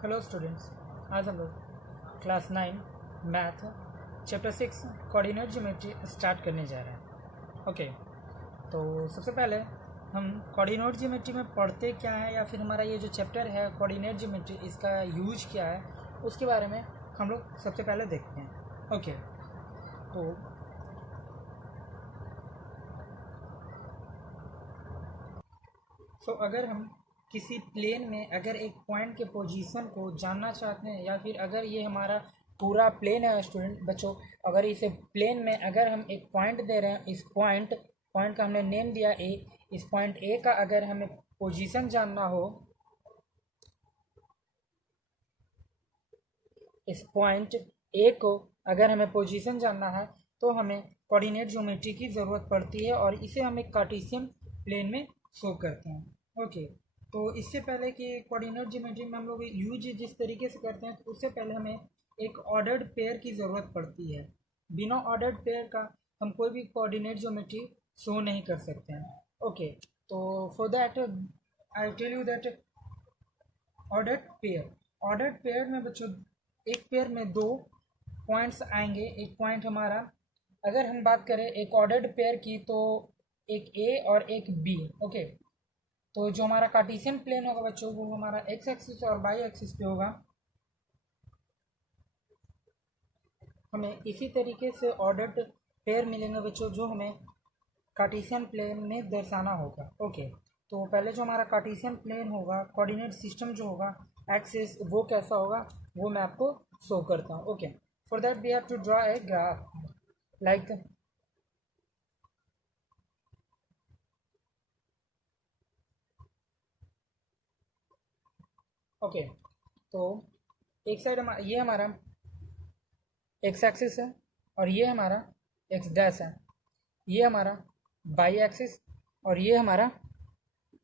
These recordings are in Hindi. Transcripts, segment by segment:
हेलो स्टूडेंट्स, आज हम लोग class 9 math chapter 6 coordinate geometry start करने जा रहे हैं। ओके, तो सबसे पहले हम कोऑर्डिनेट ज्योमेट्री में पढ़ते क्या है या फिर हमारा ये जो चैप्टर है कोऑर्डिनेट ज्योमेट्री, इसका यूज क्या है उसके बारे में हम लोग सबसे पहले देखते हैं। ओके, तो अगर हम किसी प्लेन में अगर एक पॉइंट के पोजीशन को जानना चाहते हैं या फिर अगर ये हमारा पूरा प्लेन है स्टूडेंट बच्चों, अगर इसे प्लेन में अगर हम एक पॉइंट दे रहे हैं, इस पॉइंट का हमने नेम दिया ए, इस पॉइंट ए का अगर हमें पोजीशन जानना हो, इस पॉइंट ए को अगर हमें पोजीशन जानना है तो हमें कोऑर्डिनेट ज्योमेट्री की ज़रूरत पड़ती है और इसे हम एक कार्टेशियन प्लेन में शो करते हैं। ओके, तो इससे पहले कि कोऑर्डिनेट ज्योमेट्री में हम लोग यूज जिस तरीके से करते हैं तो उससे पहले हमें एक ऑर्डर्ड पेयर की ज़रूरत पड़ती है। बिना ऑर्डर्ड पेयर का हम कोई भी कोऑर्डिनेट ज्योमेट्री शो नहीं कर सकते हैं। ओके, तो for that I tell you that ordered pair में बच्चों एक पेयर में दो पॉइंट्स आएंगे। एक पॉइंट हमारा, अगर हम बात करें एक ऑर्डर्ड पेयर की, तो एक ए और एक बी। ओके, तो जो हमारा कार्टेशियन प्लेन होगा बच्चों वो हमारा एक्स एक्सिस और वाई एक्सिस पे होगा। हमें इसी तरीके से ऑर्डर्ड पेयर मिलेंगे बच्चों जो हमें कार्टेशियन प्लेन में दर्शाना होगा। ओके, तो पहले जो हमारा कार्टेशियन प्लेन होगा, कोऑर्डिनेट सिस्टम जो होगा, एक्सिस, वो कैसा होगा वो मैं आपको शो करता हूँ। Okay, for that we have to draw a graph like okay, तो एक साइड ये हमारा एक्स एक्सिस है और ये हमारा एक्स डैश है, ये हमारा बाई एक्सिस और ये हमारा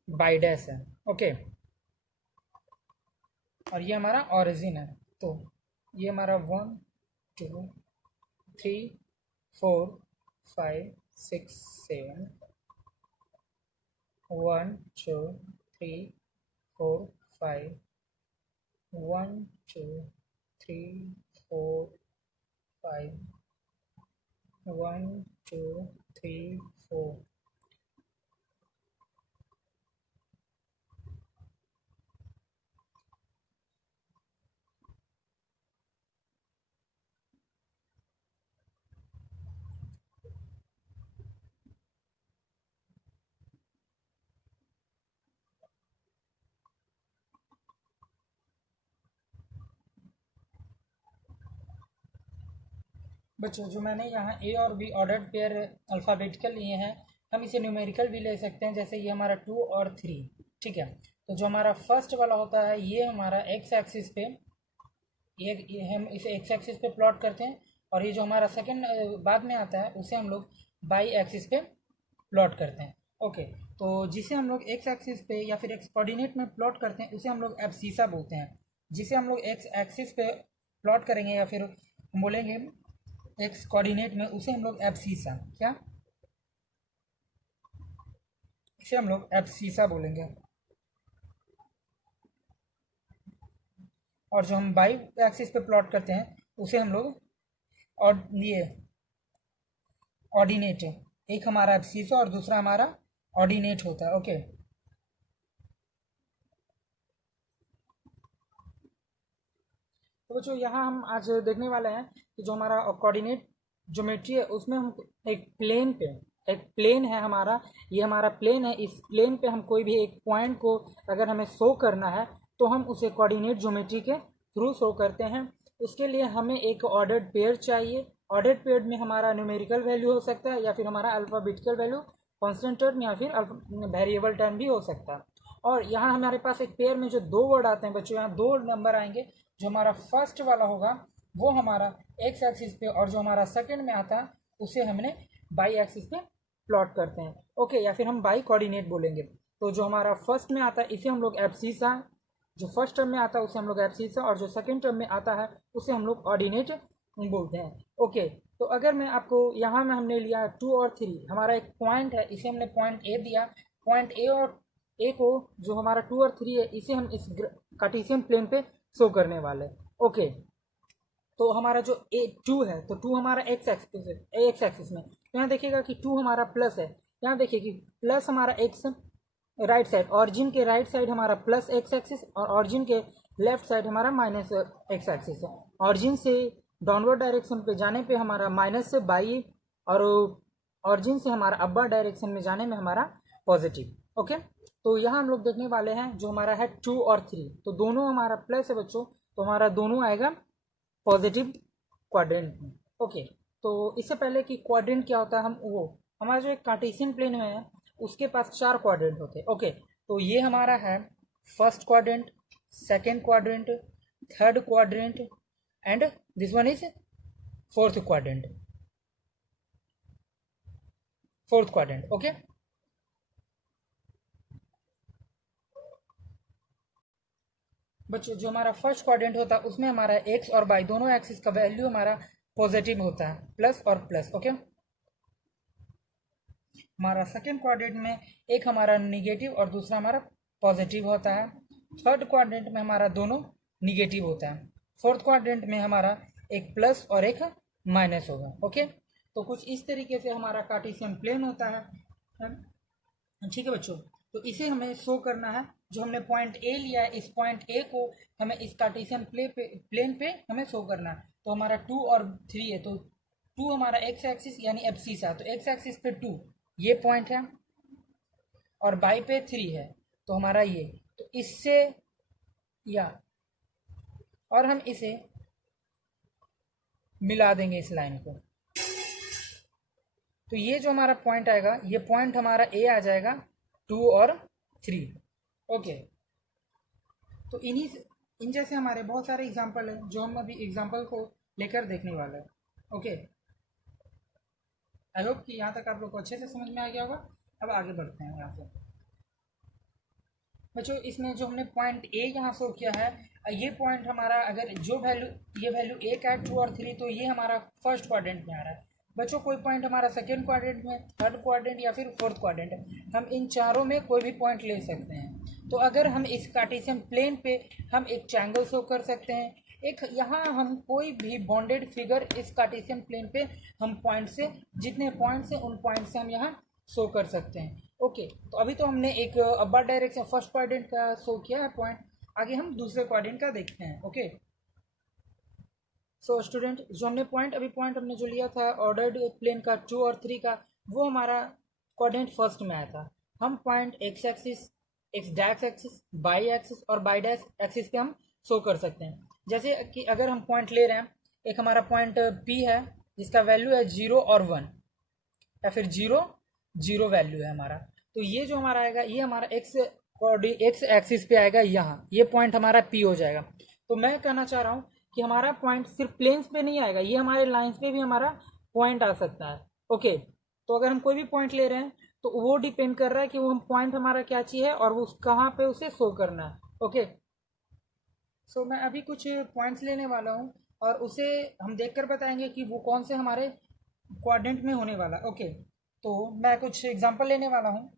बाई डैश है। ओके, और ये हमारा ऑरिजिन है। तो ये हमारा 1 2 3 4 5 6 7 1 2 3 4 5 1 2 3 4 5 1 2 3 4। बच्चों जो मैंने यहाँ ए और बी ऑर्डर्ड पेयर अल्फ़ाबेटिकल लिए हैं, हम इसे न्यूमेरिकल भी ले सकते हैं, जैसे ये हमारा 2 और 3। ठीक है, तो जो हमारा फर्स्ट वाला होता है ये हमारा एक्स एक्सिस पे, ये हम इसे एक्स एक्सिस पे प्लॉट करते हैं, और ये जो हमारा सेकंड बाद में आता है उसे हम लोग बाई एक्सिस पे प्लॉट करते हैं। ओके, तो जिसे हम लोग एक्स एक्सिस पे या फिर एक्स कोऑर्डिनेट में प्लॉट करते हैं उसे हम लोग एब्सीसा बोलते हैं। जिसे हम लोग एक्स एक्सिस पे प्लॉट करेंगे या फिर हम बोलेंगे एक्स कोऑर्डिनेट में, उसे हम लोग एब्सीसा, क्या इसे हम लोग एब्सीसा बोलेंगे। और जो हम बाई एक्सिस पे प्लॉट करते हैं उसे हम लोग और ये ऑर्डिनेट है, एक हमारा एब्सीसा और दूसरा हमारा ऑर्डिनेट होता है। ओके, तो बच्चों यहाँ हम आज देखने वाले हैं कि जो हमारा कोऑर्डिनेट ज्योमेट्री है उसमें हम एक प्लेन है हमारा, ये हमारा प्लेन है, इस प्लेन पे हम कोई भी एक पॉइंट को अगर हमें शो करना है तो हम उसे कोऑर्डिनेट ज्योमेट्री के थ्रू शो करते हैं। उसके लिए हमें एक ऑर्डर्ड पेयर चाहिए। ऑर्डर्ड पेयर में हमारा न्यूमेरिकल वैल्यू हो सकता है या फिर हमारा अल्फ़ाबेटिकल वैल्यू, कांस्टेंट टर्म या फिर वेरिएबल टर्म भी हो सकता है। और यहाँ हमारे पास एक पेयर में जो दो वर्ड आते हैं बच्चों, यहाँ दो नंबर आएंगे। जो हमारा फर्स्ट वाला होगा वो हमारा एक्स एक्सिस पे, और जो हमारा सेकंड में आता है उसे हमने बाई एक्सिस पे प्लॉट करते हैं। ओके, या फिर हम बाई कोऑर्डिनेट बोलेंगे। तो जो हमारा फर्स्ट में आता है इसे हम लोग एब्सीसा, जो फर्स्ट टर्म में आता है उसे हम लोग एब्सीसा, और जो सेकंड टर्म में आता है उसे हम लोग ऑर्डिनेट बोलते हैं। ओके, तो अगर मैं आपको यहाँ में हमने लिया 2 और 3, हमारा एक पॉइंट है, इसे हमने पॉइंट ए दिया। पॉइंट ए और ए को, जो हमारा 2 और 3 है, इसे हम इस कार्टेशियन प्लेन पे शो करने वाले। ओके, तो हमारा जो टू है, तो टू हमारा एक्स एक्सिस में, तो यहाँ देखिएगा कि टू हमारा प्लस है। यहाँ देखिए कि प्लस हमारा एक्स राइट साइड, ऑरिजिन के राइट साइड हमारा प्लस एक्स एक्सिस और ऑरिजिन के लेफ्ट साइड हमारा माइनस एक्स एक्सिस है। ऑरिजिन से डाउनवर्ड डायरेक्शन पे जाने पे हमारा माइनस से बाई, और ऑरिजिन से हमारा अपवर्ड डायरेक्शन में जाने में हमारा पॉजिटिव। ओके, तो यहाँ हम लोग देखने वाले हैं जो हमारा है 2 और 3, तो दोनों हमारा प्लस है बच्चों, तो हमारा दोनों आएगा पॉजिटिव क्वाड्रेंट में। ओके, तो इससे पहले कि क्वाड्रेंट क्या होता है, हम वो हमारा जो एक कार्टेशियन प्लेन में है उसके पास 4 क्वाड्रेंट होते हैं। ओके, तो ये हमारा है first quadrant, second quadrant, third quadrant and this one is fourth quadrant. Okay, बच्चों जो हमारा फर्स्ट क्वाड्रेंट होता है उसमें हमारा एक्स और वाई दोनों एक्सिस का वैल्यू हमारा पॉजिटिव होता है, प्लस और प्लस। ओके, हमारा सेकेंड क्वाड्रेंट में एक हमारा निगेटिव और दूसरा हमारा पॉजिटिव होता है। थर्ड क्वाड्रेंट में हमारा दोनों निगेटिव होता है। फोर्थ क्वाड्रेंट में हमारा एक प्लस और एक माइनस होगा। ओके, तो कुछ इस तरीके से हमारा कार्टेशियन प्लेन होता है। ठीक है बच्चों, तो इसे हमें शो करना है। जो हमने पॉइंट ए लिया है, इस पॉइंट ए को हमें इस कार्टेशियन प्लेन पे हमें शो करना है। तो हमारा 2 और 3 है, तो 2 हमारा एक्स एक्सिस यानी एब्सिस है, तो एक्स एक्सिस पे 2 ये पॉइंट है और बाई पे 3 है, तो हमारा ये, तो इससे या और हम इसे मिला देंगे इस लाइन को, तो ये जो हमारा पॉइंट आएगा, ये पॉइंट हमारा ए आ जाएगा 2 और 3। ओके, तो इन जैसे हमारे बहुत सारे एग्जाम्पल हैं जो हम अभी एग्जाम्पल को लेकर देखने वाले हैं। ओके, आई होप कि यहाँ तक आप लोग को अच्छे से समझ में आ गया होगा। अब आगे बढ़ते हैं यहाँ से बच्चों। इसमें जो हमने पॉइंट ए यहाँ शो किया है, ये पॉइंट हमारा अगर जो वैल्यू, ये वैल्यू ए का 2 और 3, तो ये हमारा फर्स्ट क्वाड्रेंट में आ रहा है। बच्चों कोई पॉइंट हमारा सेकेंड क्वाड्रेंट में, थर्ड क्वाड्रेंट या फिर फोर्थ क्वाड्रेंट है, हम इन चारों में कोई भी पॉइंट ले सकते हैं। तो अगर हम इस कार्टेशियन प्लेन पे हम एक ट्रायंगल शो कर सकते हैं, एक यहाँ हम कोई भी बॉन्डेड फिगर इस कार्टेशियन प्लेन पे हम पॉइंट से, जितने पॉइंट से उन पॉइंट से हम यहाँ शो कर सकते हैं। ओके, तो अभी तो हमने एक अपर डायरेक्शन फर्स्ट क्वाड्रेंट का शो किया है पॉइंट, आगे हम दूसरे क्वाड्रेंट का देखते हैं। ओके, सो स्टूडेंट जो हमने पॉइंट हमने जो लिया था ऑर्डर्ड प्लेन का 2 और 3 का, वो हमारा क्वाड्रेंट फर्स्ट में आया था। हम point x axis, x dash axis, by axis और बाई डैश एक्सिस पे हम शो कर सकते हैं। जैसे कि अगर हम पॉइंट ले रहे हैं, एक हमारा पॉइंट पी है जिसका वैल्यू है 0 और 1 या फिर 0 वैल्यू है हमारा, तो ये जो हमारा आएगा ये हमारा एक्स एक्सिस पे आएगा, यहाँ ये पॉइंट हमारा पी हो जाएगा। तो मैं कहना चाह रहा हूँ कि हमारा पॉइंट सिर्फ प्लेन्स पे नहीं आएगा, ये हमारे लाइंस पे भी हमारा पॉइंट आ सकता है। ओके, तो अगर हम कोई भी पॉइंट ले रहे हैं तो वो डिपेंड कर रहा है कि वो हम पॉइंट हमारा क्या चीज़ है और वो कहाँ पे उसे शो करना है। ओके, सो मैं अभी कुछ पॉइंट्स लेने वाला हूँ और उसे हम देखकर बताएंगे कि वो कौन से हमारे क्वाड्रेंट में होने वाला। ओके, तो मैं कुछ एग्जांपल लेने वाला हूँ।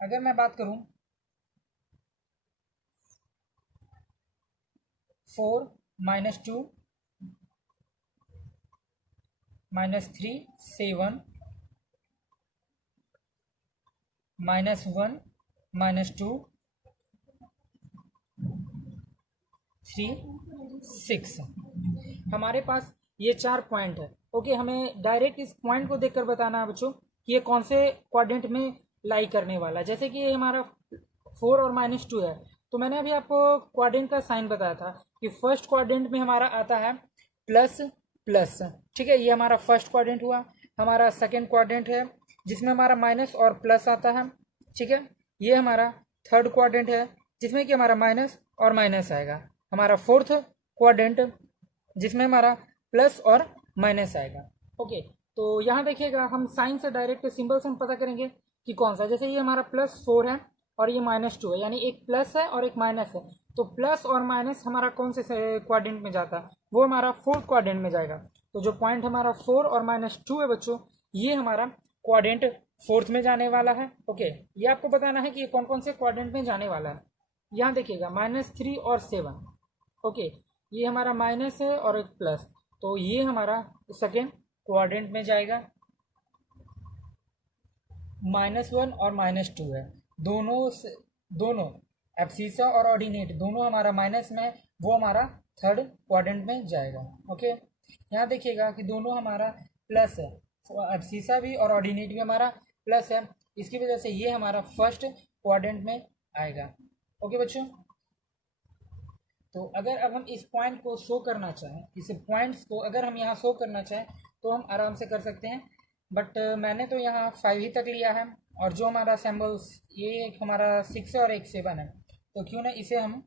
अगर मैं बात करूँ 4 -2 -3 7 -1 -2 3 6, हमारे पास ये 4 पॉइंट है। ओके, हमें डायरेक्ट इस पॉइंट को देखकर बताना है बच्चों कि ये कौन से क्वाड्रेंट में लाई करने वाला है। जैसे कि ये हमारा 4 और -2 है, तो मैंने अभी आपको क्वाड्रेंट का साइन बताया था कि फर्स्ट क्वाड्रेंट में हमारा आता है प्लस प्लस। ठीक है, ये हमारा फर्स्ट क्वाड्रेंट हुआ। हमारा सेकेंड क्वाड्रेंट है जिसमें हमारा माइनस और प्लस आता है। ठीक है, ये हमारा थर्ड क्वाड्रेंट है जिसमें कि हमारा माइनस और माइनस आएगा। हमारा फोर्थ क्वाड्रेंट जिसमें हमारा प्लस और माइनस आएगा। ओके, तो यहाँ देखिएगा हम साइन से डायरेक्ट सिंबल से हम पता करेंगे कि कौन सा। जैसे ये हमारा +4 है और ये -2 है, यानी एक प्लस है और एक माइनस है, तो प्लस और माइनस हमारा कौन से क्वाड्रेंट में जाता है, वो हमारा फोर्थ क्वाड्रेंट में जाएगा। तो जो पॉइंट हमारा 4 और -2 है बच्चों, ये हमारा क्वाड्रेंट फोर्थ में जाने वाला है। ओके, ये आपको बताना है कि ये कौन कौन से क्वाड्रेंट में जाने वाला है। यहाँ देखिएगा -3 और 7, ओके, ये हमारा माइनस है और एक प्लस, तो ये हमारा सेकेंड क्वाड्रेंट में जाएगा। -1 और -2 है, दोनों एब्सिसा और ऑर्डिनेट दोनों हमारा माइनस में है, वो हमारा थर्ड क्वाड्रेंट में जाएगा। ओके, यहाँ देखिएगा कि दोनों हमारा प्लस है, एब्सिसा भी और ऑर्डिनेट भी हमारा प्लस है, इसकी वजह से ये हमारा फर्स्ट क्वाड्रेंट में आएगा। ओके बच्चों, तो अगर अब हम इस पॉइंट को शो करना चाहें, इस पॉइंट्स को अगर हम यहाँ शो करना चाहें तो हम आराम से कर सकते हैं, बट मैंने तो यहाँ 5 ही तक लिया है, और जो हमारा सिंबल्स ये एक हमारा 6 है और एक 7 है, तो क्यों ना इसे हम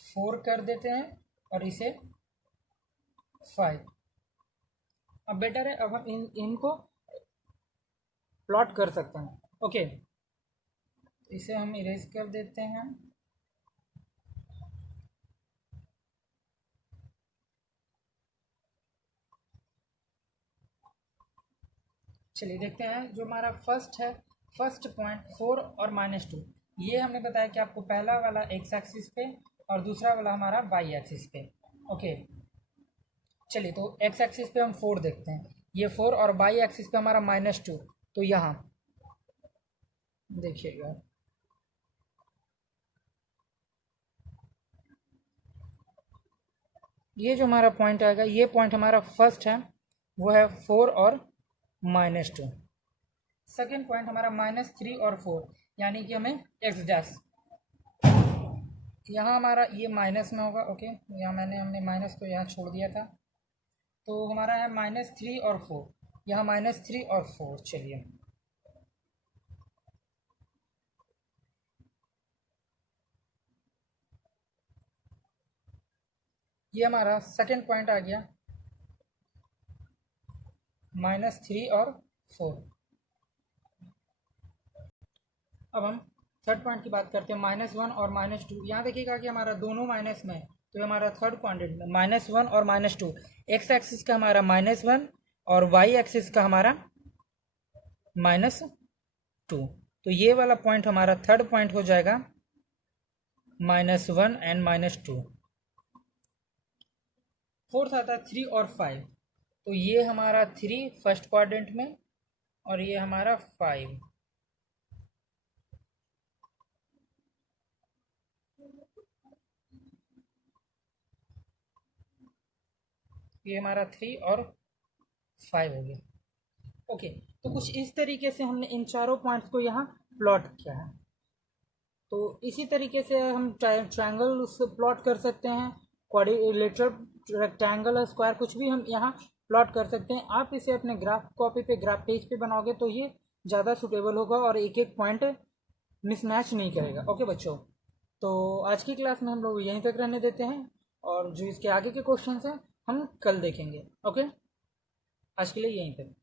4 कर देते हैं और इसे 5। अब बेटर है, अब हम इनको प्लॉट कर सकते हैं। ओके, इसे हम इरेज कर देते हैं। चलिए देखते हैं, जो हमारा फर्स्ट है, फर्स्ट पॉइंट 4 और -2, ये हमने बताया कि आपको पहला वाला एक्स एक्सिस पे और दूसरा वाला हमारा वाई एक्सिस पे। ओके, चलिए तो एक्स एक्सिस पे हम 4 देखते हैं, ये 4 और वाई एक्सिस पे हमारा -2, तो यहाँ देखिएगा ये जो हमारा पॉइंट आएगा, ये पॉइंट हमारा फर्स्ट है, वो है 4 और -2। सेकेंड पॉइंट हमारा -3 और 4, यानी कि हमें एक्स डैश, यहाँ हमारा ये माइनस में होगा। ओके, यहाँ हमने माइनस को यहाँ छोड़ दिया था, तो हमारा है -3 और 4, यहाँ -3 और 4। चलिए ये हमारा सेकेंड पॉइंट आ गया, -3 और 4। अब हम थर्ड पॉइंट की बात करते हैं, -1 और -2। यहाँ देखिएगा कि हमारा दोनों माइनस में, तो ये हमारा थर्ड क्वाड्रेंट में -1 और -2, एक्स एक्सिस का हमारा -1 और वाई एक्सिस का हमारा -2, तो ये वाला पॉइंट हमारा थर्ड पॉइंट हो जाएगा, -1 एंड -2। फोर्थ आता है 3 और 5, तो ये हमारा 3 फर्स्ट क्वाड्रेंट में और ये हमारा 5। ये हमारा 3 और 5 हो गया। ओके, तो कुछ इस तरीके से हमने इन चारों पॉइंट्स को यहाँ प्लॉट किया है। तो इसी तरीके से हम ट्रायंगल प्लॉट कर सकते हैं, क्वाड्रिलेटरल, रेक्टेंगल, स्क्वायर, कुछ भी हम यहाँ प्लॉट कर सकते हैं। आप इसे अपने ग्राफ कॉपी पे, ग्राफ पेज पे बनाओगे तो ये ज़्यादा सूटेबल होगा और एक एक पॉइंट मिसमैच नहीं करेगा। ओके बच्चों, तो आज की क्लास में हम लोग यहीं तक रहने देते हैं, और जो इसके आगे के क्वेश्चन हैं हम कल देखेंगे। ओके, आज के लिए यहीं तक।